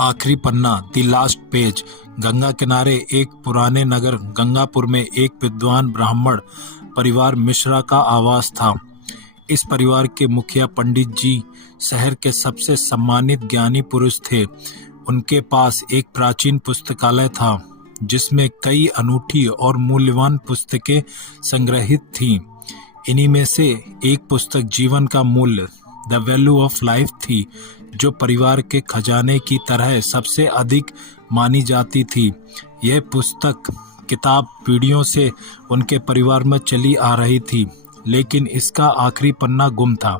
आखिरी पन्ना, the last page. Ganga किनारे एक पुराने नगर गंगापुर में एक विद्वान ब्राह्मण परिवार मिश्रा का आवास था। इस परिवार के मुखिया पंडित जी शहर के सबसे सम्मानित ज्ञानी पुरुष थे। उनके पास एक प्राचीन पुस्तकालय था जिसमें कई अनूठी और मूल्यवान पुस्तकें संग्रहित थीं। इन्हीं में से एक पुस्तक जीवन का मूल्य, द वैल्यू ऑफ लाइफ थी, जो परिवार के खजाने की तरह सबसे अधिक मानी जाती थी। यह पुस्तक किताब पीढ़ियों से उनके परिवार में चली आ रही थी, लेकिन इसका आखिरी पन्ना गुम था।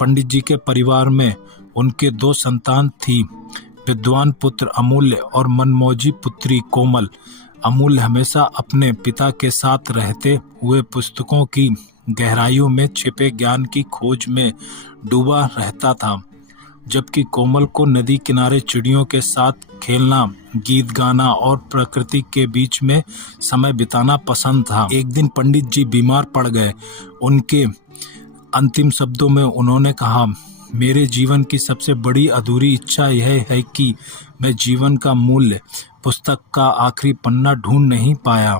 पंडित जी के परिवार में उनके 2 संतान थी, विद्वान पुत्र अमूल्य और मनमौजी पुत्री कोमल। अमूल्य हमेशा अपने पिता के साथ रहते हुए पुस्तकों की गहराइयों में छिपे ज्ञान की खोज में डूबा रहता था, जबकि कोमल को नदी किनारे चिड़ियों के साथ खेलना, गीत गाना और प्रकृति के बीच में समय बिताना पसंद था। एक दिन पंडित जी बीमार पड़ गए। उनके अंतिम शब्दों में उन्होंने कहा, मेरे जीवन की सबसे बड़ी अधूरी इच्छा यह है कि मैं जीवन का मूल्य पुस्तक का आखिरी पन्ना ढूंढ नहीं पाया।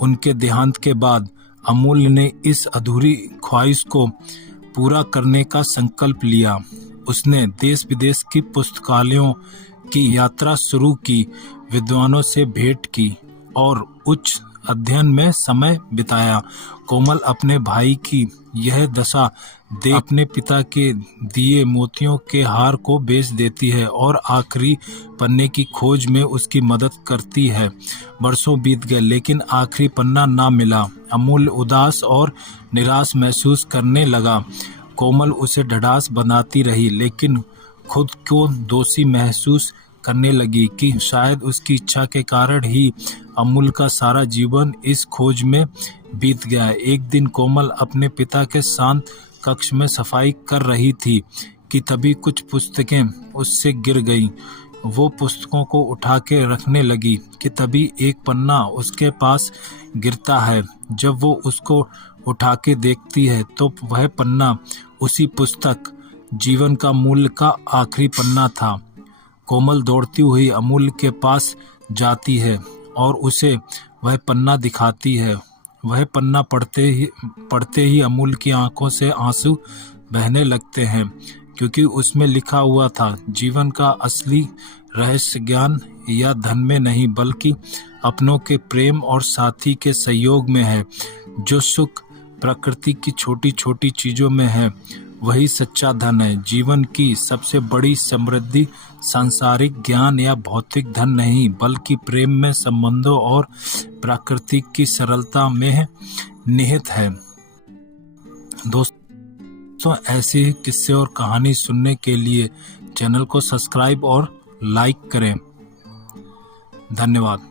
उनके देहांत के बाद अमूल्य ने इस अधूरी ख्वाहिश को पूरा करने का संकल्प लिया। उसने देश विदेश की पुस्तकालयों की यात्रा शुरू की, विद्वानों से भेंट की और उच्च अध्ययन में समय बिताया। कोमल अपने भाई की यह दशा देख अपने पिता के दिए मोतियों के हार को बेच देती है और आखिरी पन्ने की खोज में उसकी मदद करती है। वर्षों बीत गए, लेकिन आखिरी पन्ना ना मिला। अमूल्य उदास और निराश महसूस करने लगा। कोमल उसे ढाढ़स बनाती रही, लेकिन खुद को दोषी महसूस करने लगी कि शायद उसकी इच्छा के कारण ही अमूल्य का सारा जीवन इस खोज में बीत गया। एक दिन कोमल अपने पिता के शांत कक्ष में सफाई कर रही थी कि तभी कुछ पुस्तकें उससे गिर गईं। वो पुस्तकों को उठा के रखने लगी कि तभी एक पन्ना उसके पास गिरता है। जब वो उसको उठा के देखती है तो वह पन्ना उसी पुस्तक जीवन का मूल्य का आखिरी पन्ना था। कोमल दौड़ती हुई अमूल्य के पास जाती है और उसे वह पन्ना दिखाती है। वह पन्ना पढ़ते ही अमूल्य की आंखों से आंसू बहने लगते हैं, क्योंकि उसमें लिखा हुआ था, जीवन का असली रहस्य ज्ञान या धन में नहीं, बल्कि अपनों के प्रेम और साथी के सहयोग में है। जो सुख प्रकृति की छोटी छोटी चीजों में है, वही सच्चा धन है। जीवन की सबसे बड़ी समृद्धि सांसारिक ज्ञान या भौतिक धन नहीं, बल्कि प्रेम में, संबंधों और प्रकृति की सरलता में निहित है। दोस्तों, ऐसे ही किस्से और कहानी सुनने के लिए चैनल को सब्सक्राइब और लाइक करें। धन्यवाद।